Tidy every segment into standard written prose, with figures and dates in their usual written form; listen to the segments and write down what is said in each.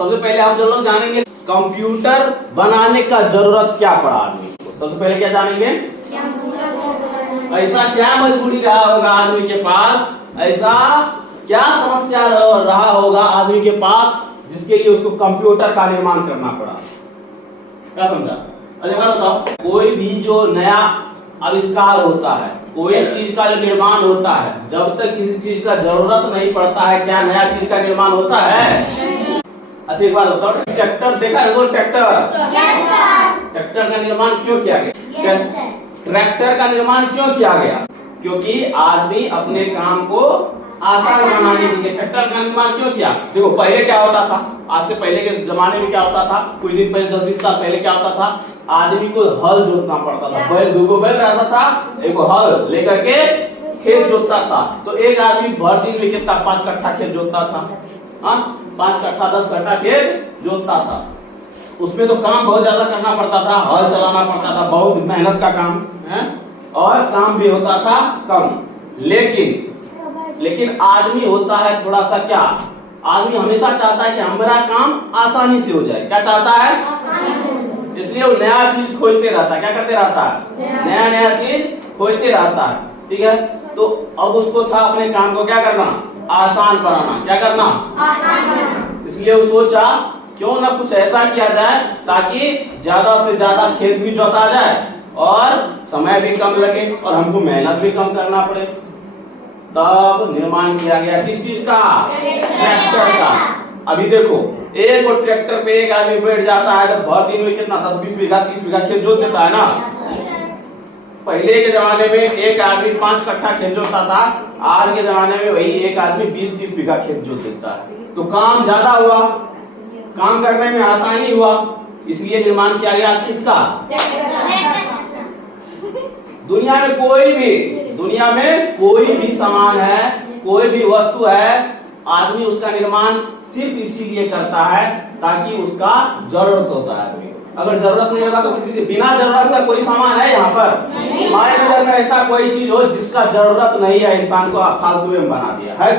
सबसे पहले हम जो लोग जानेंगे कंप्यूटर बनाने का जरूरत क्या पड़ा आदमी को। सबसे पहले क्या जानेंगे, ऐसा क्या मजबूरी रहा होगा आदमी के पास, ऐसा क्या समस्या रहा होगा आदमी के पास जिसके लिए उसको कंप्यूटर का निर्माण करना पड़ा। क्या समझा? अच्छा बताओ, कोई भी जो नया आविष्कार होता है, कोई चीज का जो निर्माण होता है, जब तक किसी चीज का जरूरत नहीं पड़ता है, क्या नया चीज का निर्माण होता है? अच्छा एक बात बताओ, ट्रैक्टर देखा है? ट्रैक्टर का निर्माण क्यों किया गया? ट्रैक्टर का निर्माण क्यों किया गया? क्योंकि आदमी अपने काम को आसान बनाने के लिए ट्रैक्टर का निर्माण क्यों किया? देखो पहले क्या होता था, आज से पहले के जमाने में क्या होता था, कुछ दिन पहले 10-20 साल पहले क्या होता था, आदमी को हल जोतना पड़ता था। बैल, दो बैल रहता था, एक हल लेकर के खेत जोतता था। तो एक आदमी भर दिन में कितना 5 कट्ठा खेत जोतता था, 5 कट्ठा 10 कट्ठा खेत जोतता था। उसमें तो काम बहुत ज्यादा करना पड़ता था, हल चलाना पड़ता था, बहुत मेहनत का काम है, और काम भी होता था कम। लेकिन आदमी होता है थोड़ा सा क्या, आदमी हमेशा चाहता है कि हमारा काम आसानी से हो जाए। क्या चाहता है? इसलिए वो नया चीज खोजते रहता है। क्या करते रहता है? नया चीज खोजते रहता है। ठीक है, तो अब उसको था अपने काम को क्या करना, आसान बनाना। क्या करना? आसान बनाना। इसलिए वो सोचा क्यों ना कुछ ऐसा किया जाए ताकि ज्यादा से ज्यादा खेत भी जोता जाए और समय भी कम लगे और हमको मेहनत भी कम करना पड़े। तब निर्माण किया गया किस चीज का? ट्रैक्टर का। अभी देखो, एक और ट्रैक्टर पे एक आदमी बैठ जाता है तो भर दिन में कितना 10-20 बीघा 30 बीघा खेत जोत देता है ना। पहले के जमाने में एक आदमी 5 कट्ठा खेत जोतता था, आज के जमाने में वही एक आदमी 20-30 बीघा खेत जोत देता है। तो काम ज्यादा हुआ, काम करने में आसानी हुआ, इसलिए निर्माण किया गया किसका? दुनिया में कोई भी सामान है, कोई भी वस्तु है, आदमी उसका निर्माण सिर्फ इसीलिए करता है ताकि उसका जरूरत होता है आदमी। अगर जरूरत नहीं होगा तो किसी से बिना जरूरत का कोई सामान है यहाँ पर? हमारे नजर में ऐसा कोई चीज हो जिसका जरूरत नहीं है, इंसान को फालतू में बना दिया है?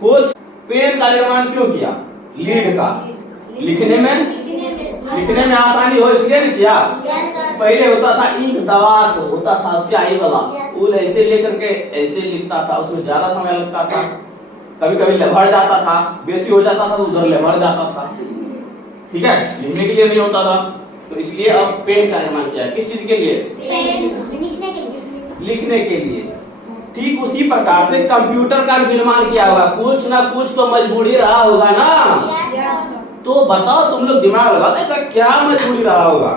कुछ पेन का निर्माण क्यों किया? लीड का, लिखने में आसानी हो इसलिए नहीं किया। पहले होता था इंक दवा होता था स्याही वाला, वो ऐसे लेकर के ऐसे लिखता था, उसमें ज्यादा समय लगता था, कभी कभी लभड़ जाता था, बेसी हो जाता था तो उधर लभड़ जाता था। ठीक है, लिखने के लिए नहीं होता था, तो इसलिए अब पेन का निर्माण किया। किस चीज के लिए? लिखने के लिए। ठीक उसी प्रकार से कंप्यूटर का निर्माण किया होगा, कुछ ना कुछ तो मजबूरी रहा होगा ना। तो बताओ तुम लोग दिमाग लगाओ, ऐसा क्या मजबूरी रहा होगा,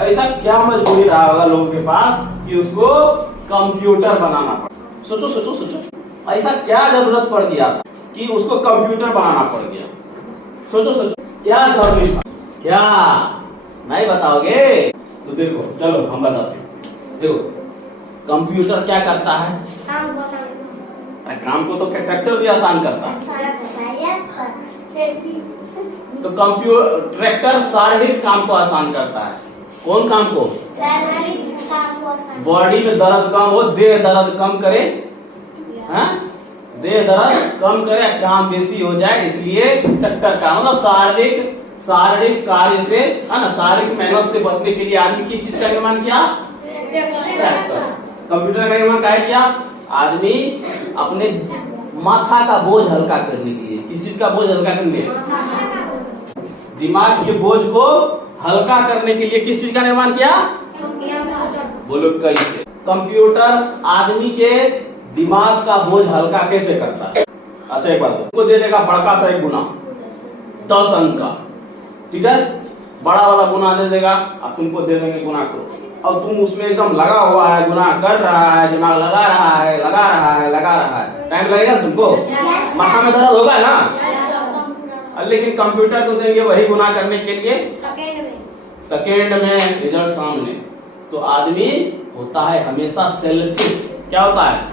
ऐसा क्या मजबूरी रहा होगा लोगों के पास कि उसको कंप्यूटर बनाना पड़ा। सोचो ऐसा क्या जरूरत पड़ गया कि उसको कंप्यूटर बनाना पड़ गया। सोचो क्या जरूरी था, क्या नहीं बताओगे? तो देखो चलो हम बताते हैं। देखो कंप्यूटर क्या करता है? काम को तो ट्रैक्टर भी आसान करता है। तो कंप्यूटर ट्रैक्टर शारीरिक काम को आसान करता है। कौन काम को? बॉडी में दर्द कम हो, देह दर्द कम करे, देह दर्द कम करे, काम बेसी हो जाए, इसलिए ट्रैक्टर का मतलब शारीरिक कार्य से है ना, शारीरिक मेहनत से बचने के लिए आदमी किस चीज का निर्माण किया? ट्रैक्टर। कंप्यूटर का निर्माण क्या किया? आदमी अपने माथा का बोझ हल्का करने के लिए। किस चीज का बोझ हल्का करने के लिए? दिमाग के बोझ को हल्का करने के लिए किस चीज का निर्माण किया? बोलो कैसे? कंप्यूटर आदमी के दिमाग का बोझ हल्का कैसे करता है? अच्छा एक बात तुमको दे देगा बड़का सा एक गुना 10 अंक का, ठीक है, बड़ा वाला गुना दे देगा, अब तुमको दे देंगे गुना करो, और तुम उसमें एकदम लगा हुआ है, गुना कर रहा है, दिमाग लगा रहा है, टाइम लगेगा तुमको, माथा में दर्द होगा ना। लेकिन कंप्यूटर को देंगे वही गुना करने के लिए सेकेंड में रिजल्ट सामने। तो आदमी होता है हमेशा सेल्फिश। क्या होता है?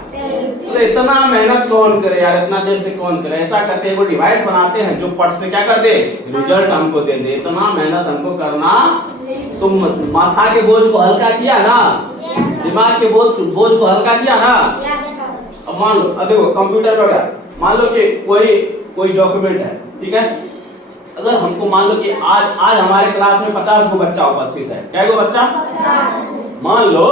तो इतना मेहनत कौन करे यार, इतना देर से कौन करे? ऐसा करते हैं वो डिवाइस बनाते हैं जो पट से क्या कर दे, रिजल्ट हमको दे दे। इतना मेहनत हमको करना, तुम माथा के बोझ को हल्का किया ना, दिमाग के बोझ को हल्का किया ना। अब मान लो, अब देखो कंप्यूटर पर मान लो कि कोई डॉक्यूमेंट है, ठीक है। अगर हमको मान लो कि आज हमारे क्लास में 50 गो बच्चा उपस्थित है, क्या गो बच्चा, मान लो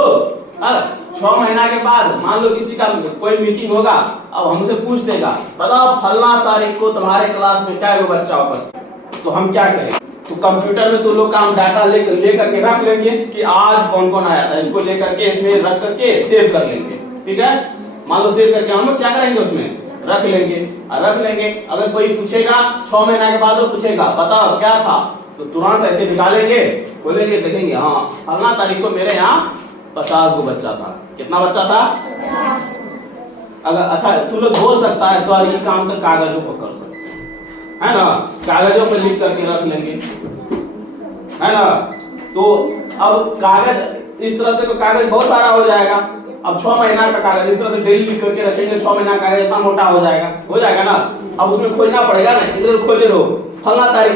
6 महीना के बाद मान लो किसी का कोई मीटिंग होगा, अब हमसे पूछ देगा बताओ फलना तारीख को तुम्हारे क्लास में क्या गो बच्चा उपस्थित, तो हम क्या करें, तो कंप्यूटर में तो लोग काम डाटा लेकर के रख लेंगे कि आज कौन कौन आया था, इसको लेकर के इसमें रख करके सेव कर लेंगे, ठीक है। मान लो सेव करके हम लोग क्या करेंगे, उसमें रख लेंगे और रख लेंगे। अगर कोई पूछेगा 6 महीना के बाद वो पूछेगा बताओ क्या था, तो तुरंत ऐसे निकालेंगे, बोलेंगे देखेंगे हाँ फलना तारीख को मेरे यहाँ 50 गो बच्चा था। कितना बच्चा था, 50। अगर अच्छा तू लोग बोल सकता है सर ये काम तो कागजों पर कर सकते है ना, कागजों पर लिख करके रख लेंगे, है ना। तो अब कागज इस तरह से तो कागज बहुत सारा हो जाएगा। अब 6 महीना का कागज इस तरह से डेली लिख करके रखेंगे, 6 महीना का कागज इतना मोटा हो जाएगा ना। अब उसमें खोजना पड़ेगा ना, इधर खोजे रहो फलना तारीख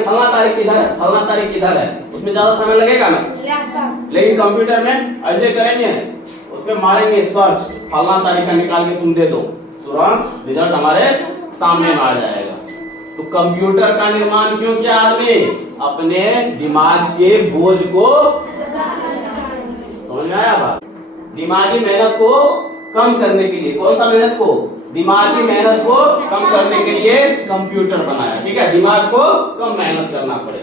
किधर है, फलना तारीख किधर है, उसमें ज्यादा समय लगेगा ना। लेकिन कंप्यूटर में ऐसे करेंगे, उसमें मारेंगे सर्च, फलना तारीख का निकाल के तुम दे दो, तुरंत रिजल्ट हमारे सामने में आ जाएगा। तो कंप्यूटर का निर्माण क्यों किया आदमी, अपने दिमाग के बोझ को, समझ में आया बात, दिमागी मेहनत को कम करने के लिए। कौन सा मेहनत को, दिमागी मेहनत को कम करने के लिए कंप्यूटर बनाया, ठीक है। दिमाग को कम मेहनत करना पड़ेगा।